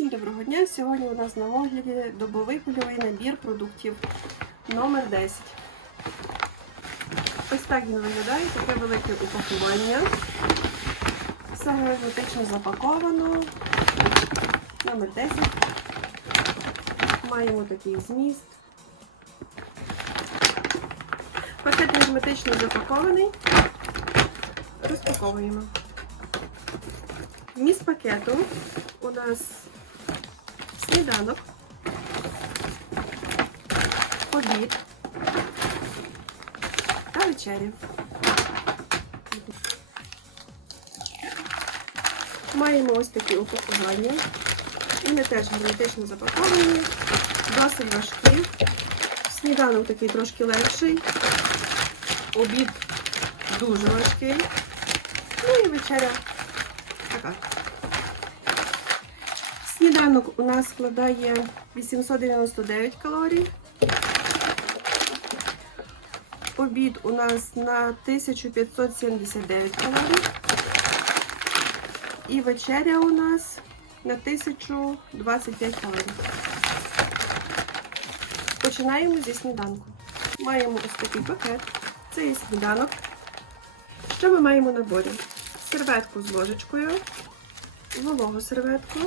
Всім доброго дня! Сьогодні у нас на огляді добовий польовий набір продуктів номер 10. Ось так він виглядає, таке велике упакування. Все герметично запаковано. Номер 10. Маємо такий зміст. Пакет герметично запакований. Розпаковуємо. Вміст пакету у нас сніданок, обід та вечеря. Маємо ось такі упакування. Вони теж герметично запаковані, досить важкі. Сніданок такий трошки легший, обід дуже важкий. Ну і вечеря така. Сніданок у нас складає 899 калорій. Обід у нас на 1579 калорій. І вечеря у нас на 1025 калорій. Починаємо зі сніданку. Маємо ось такий пакет. Це є сніданок. Що ми маємо в наборі? Серветку з ложечкою, вологу серветку,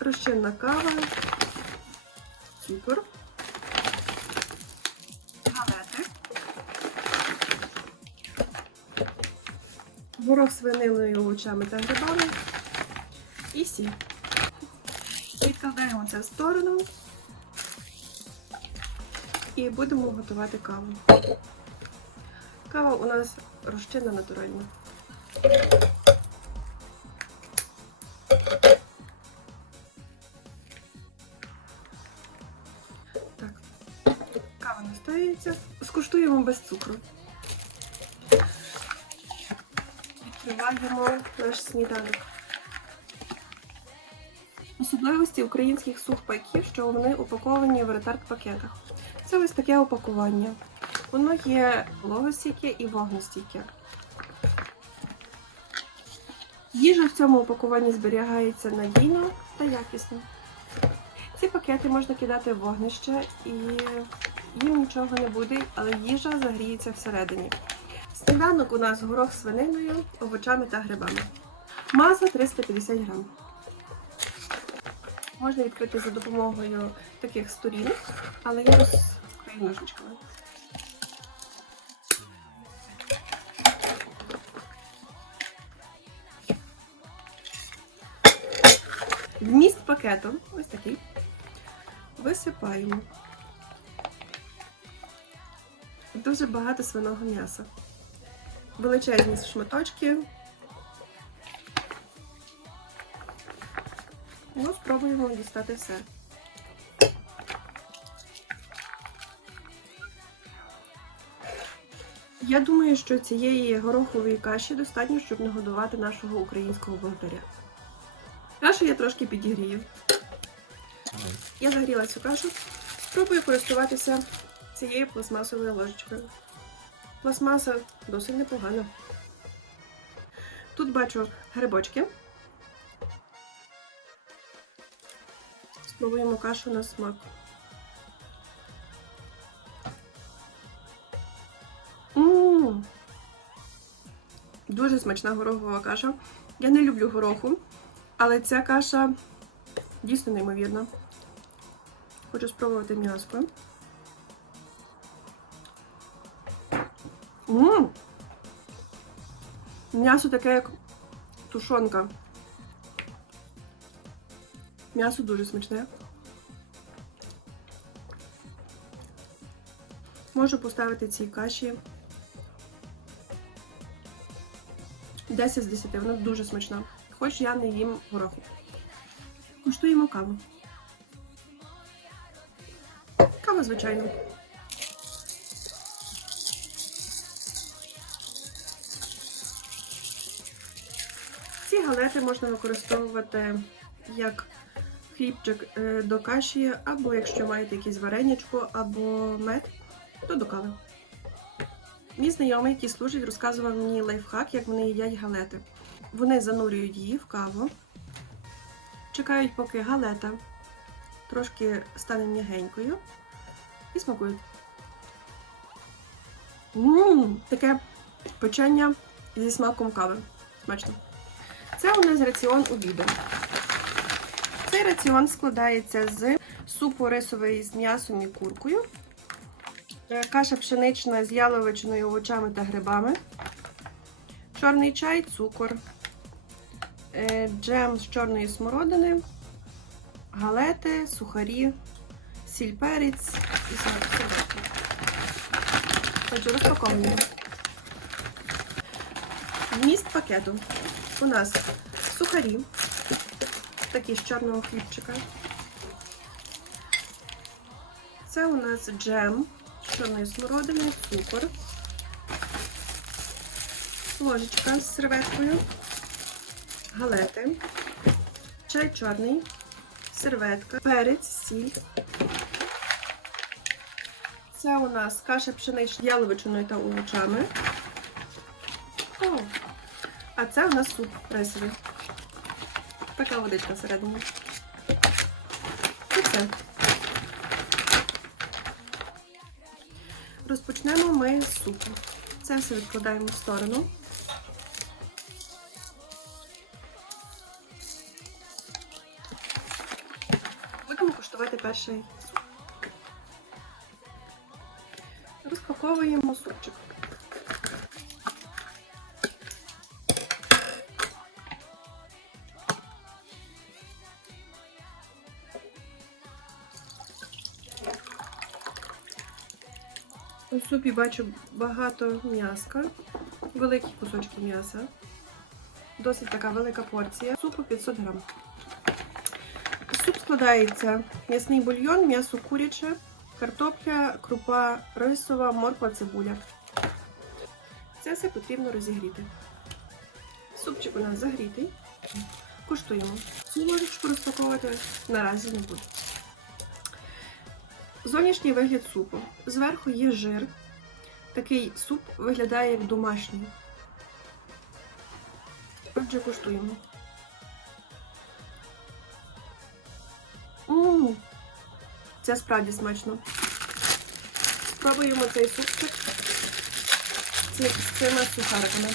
розчинна кава, цукор, галети, горох з винилою, овочами та грибами і сіль. Відкладаємо це в сторону і будемо готувати каву. Кава у нас розчинна натуральна. Настоюється. Скуштуємо без цукру. Відкриваємо наш сніданок. Особливості українських сухпайків, що вони упаковані в ретард-пакетах. Це ось таке упакування. Воно є вологостійке і вогнестійке. Їжа в цьому упакуванні зберігається надійно та якісно. Ці пакети можна кидати в вогнище і їм нічого не буде, але їжа загріється всередині. Сніданок у нас горох з свининою, овочами та грибами. Маса 350 грам. Можна відкрити за допомогою таких сторінок, але я розкрию ножичками. Вміст пакету ось такий. Висипаємо. Дуже багато свиного м'яса. Величезні шматочки. Ну, спробуємо дістати все. Я думаю, що цієї горохової каші достатньо, щоб нагодувати нашого українського благодаря. Кашу я трошки підігрію. Я загріла цю кашу. Спробую користуватися цією пластмасовою ложечкою. Пластмаса досить непогана. Тут бачу грибочки. Спробуємо кашу на смак. Дуже смачна горохова каша. Я не люблю гороху, але ця каша дійсно неймовірна. Хочу спробувати м'яско. Ммм! М'ясо таке, як тушонка. М'ясо дуже смачне. Можу поставити цій каші 10 з 10, вона дуже смачна. Хоч я не їм гороху. Куштуємо каву. Кава, звичайно. Галети можна використовувати як хлібчик е, до каші, або якщо маєте якесь вареничко, або мед, то до кави. Мій знайомий, який служить, розказував мені лайфхак, як вони їдять галети. Вони занурюють її в каву, чекають, поки галета трошки стане м'ягенькою. І смакують. Ммм, таке печення зі смаком кави. Смачно. Це у нас раціон обіду. Цей раціон складається з супу рисовий з м'ясом і куркою, е, каша пшенична з яловичиною, овочами та грибами, чорний чай, цукор, е, джем з чорної смородини, галети, сухарі, сіль перець і солодкі. Отже, розпаковуємо. Вміст пакету у нас сухарі, такі з чорного хлібчика. Це у нас джем чорної смородини, цукор, ложечка з серветкою, галети, чай чорний, серветка, перець, сіль. Це у нас каша пшенична яловичиною та овочами. О, а це у нас суп рисовий. Така водичка всередині. І все. Розпочнемо ми з супу. Це все відкладаємо в сторону. Будемо куштувати перший суп. Розпаковуємо супчик. Супі бачу багато м'яска, великі кусочки м'яса. Досить така велика порція. Супу 500 грам. Суп складається м'ясний бульйон, м'ясо куряче, картопля, крупа рисова, морква, цибуля. Це все потрібно розігріти. Супчик у нас загрітий. Куштуємо. Цю ложечку розпаковувати наразі не буду. Зовнішній вигляд супу. Зверху є жир. Такий суп виглядає як домашній. Отже, куштуємо. Ммм, це справді смачно. Спробуємо цей супчик з цими сухариками.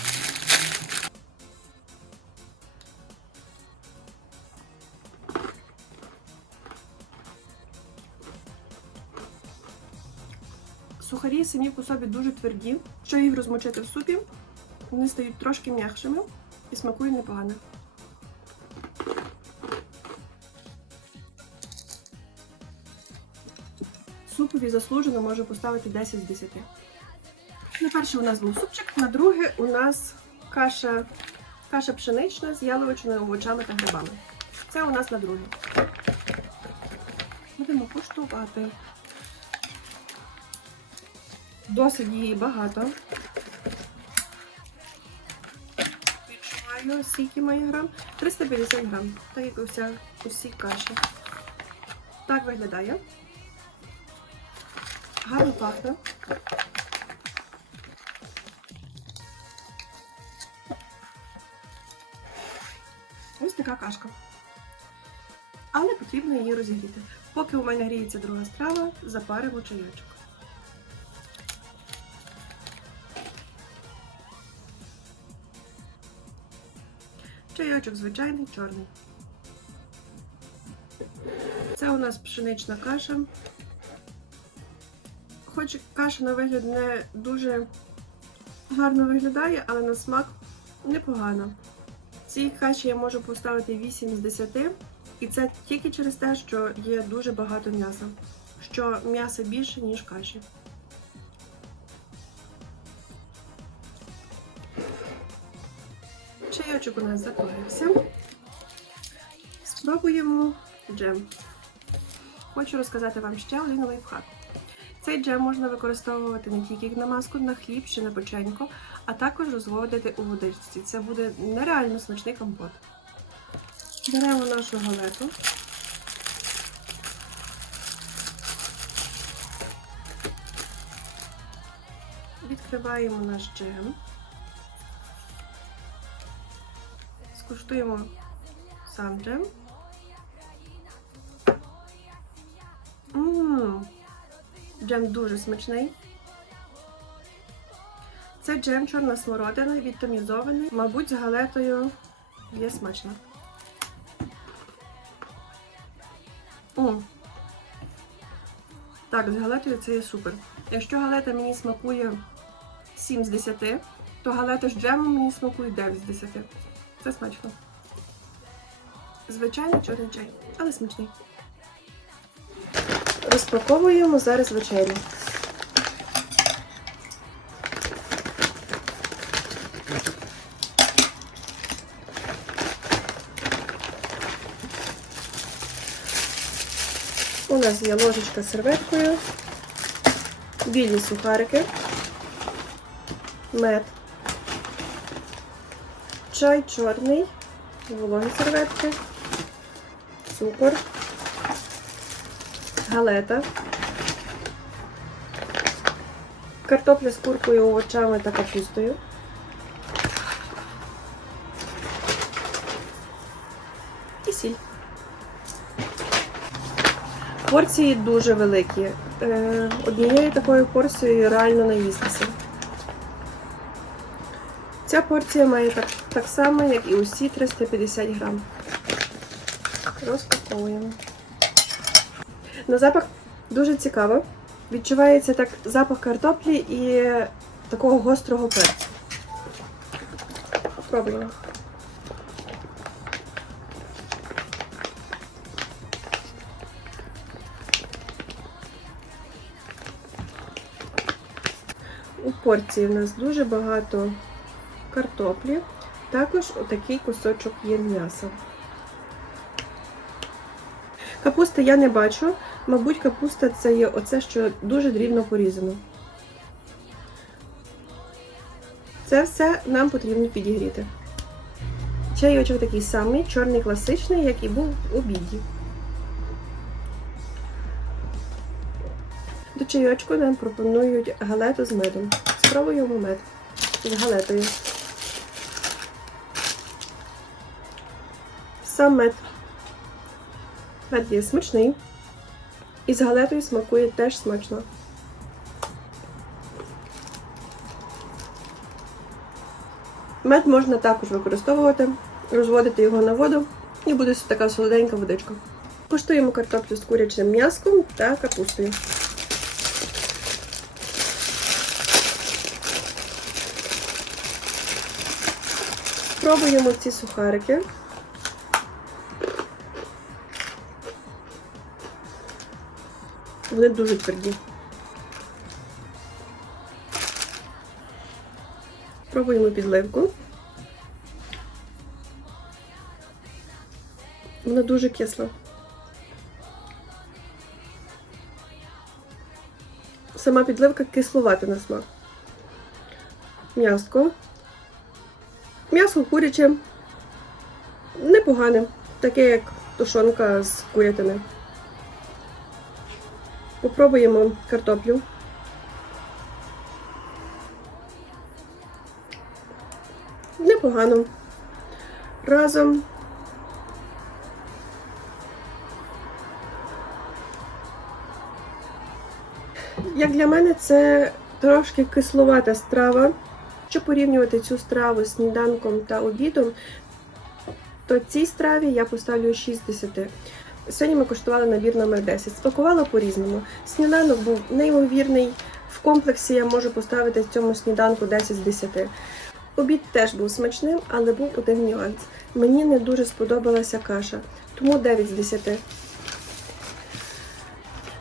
Сухарі самі по собі дуже тверді. Якщо їх розмочити в супі, вони стають трошки м'якшими і смакують непогано. Супові заслужено можу поставити 10 з 10. На перше у нас був супчик, на друге у нас каша, каша пшенична з яловичиною, овочами та грибами. Це у нас на друге. Будемо куштувати. Досить її багато. Відчуваю, скільки має грам. 350 грам, так як уся, усі каші. Так виглядає. Гарно пахне. Ось така кашка. Але потрібно її розігріти. Поки у мене гріється друга страва, запаримо чайочок. Чайочок звичайний, чорний. Це у нас пшенична каша. Хоч каша на вигляд не дуже гарно виглядає, але на смак непогано. Цій каші я можу поставити 8 з 10, і це тільки через те, що є дуже багато м'яса. Що м'яса більше, ніж каші. Чайочок у нас запарився. Спробуємо джем. Хочу розказати вам ще один лайфхак. Цей джем можна використовувати не тільки як намазку на хліб чи на печенько, а також розводити у водичці. Це буде нереально смачний компот. Беремо нашу галету. Відкриваємо наш джем. Скуштуємо сам джем. Ммм. Джем дуже смачний. Це джем чорна смородина, вітамізований. Мабуть, з галетою є смачно. М. Так, з галетою це є супер. Якщо галета мені смакує 7 з 10, то галета з джемом мені смакує 9 з 10. Це смачно. Звичайний чорний чай, але смачний. Розпаковуємо зараз вечерю. У нас є ложечка з серветкою, білі сухарики, мед, чай чорний, вологі серветки, цукор, галета, картопля з куркою, овочами та капустою. І сіль. Порції дуже великі. Е, Однією такою порцією реально наїстися. Ця порція має так, так само, як і усі 350 грам. Розпаковуємо. На запах дуже цікаво. Відчувається так запах картоплі і такого гострого перцю. Пробуємо. У порції в нас дуже багато картоплі, також отакий кусочок є м'яса. Капусти я не бачу. Мабуть, капуста це є оце, що дуже дрібно порізано. Це все нам потрібно підігріти. Чайочок такий самий, чорний класичний, як і був в обіді. До чайочку нам пропонують галету з медом. Спробуємо мед з галетою. Сам мед. Мед є смачний. І з галетою смакує теж смачно. Мед можна також використовувати, розводити його на воду і буде така солоденька водичка. Куштуємо картоплю з курячим м'яском та капустою. Спробуємо ці сухарики. Вони дуже тверді. Пробуємо підливку. Вона дуже кисла. Сама підливка кислувата на смак. М'яско. М'ясо куряче. Непогане. Таке, як тушонка з курятини. Попробуємо картоплю. Непогано. Разом. Як для мене, це трошки кисловата страва. Якщо порівнювати цю страву з сніданком та обідом, то цій страві я поставлю 6 з 10. Сьогодні ми коштували набір номер 10. Спакувала по-різному. Сніданок був неймовірний. В комплексі я можу поставити цьому сніданку 10 з 10. Обід теж був смачним, але був один нюанс. Мені не дуже сподобалася каша, тому 9 з 10.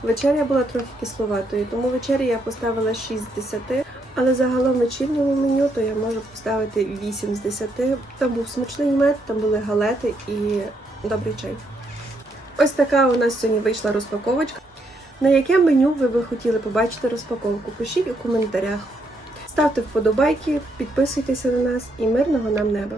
Вечеря була трохи кисловатою, тому вечері я поставила 6 з 10. Але загалом в вечірньому меню то я можу поставити 8 з 10. Там був смачний мед, там були галети і добрий чай. Ось така у нас сьогодні вийшла розпаковочка. На яке меню ви би хотіли побачити розпаковку? Пишіть у коментарях. Ставте вподобайки, підписуйтеся на нас і мирного нам неба!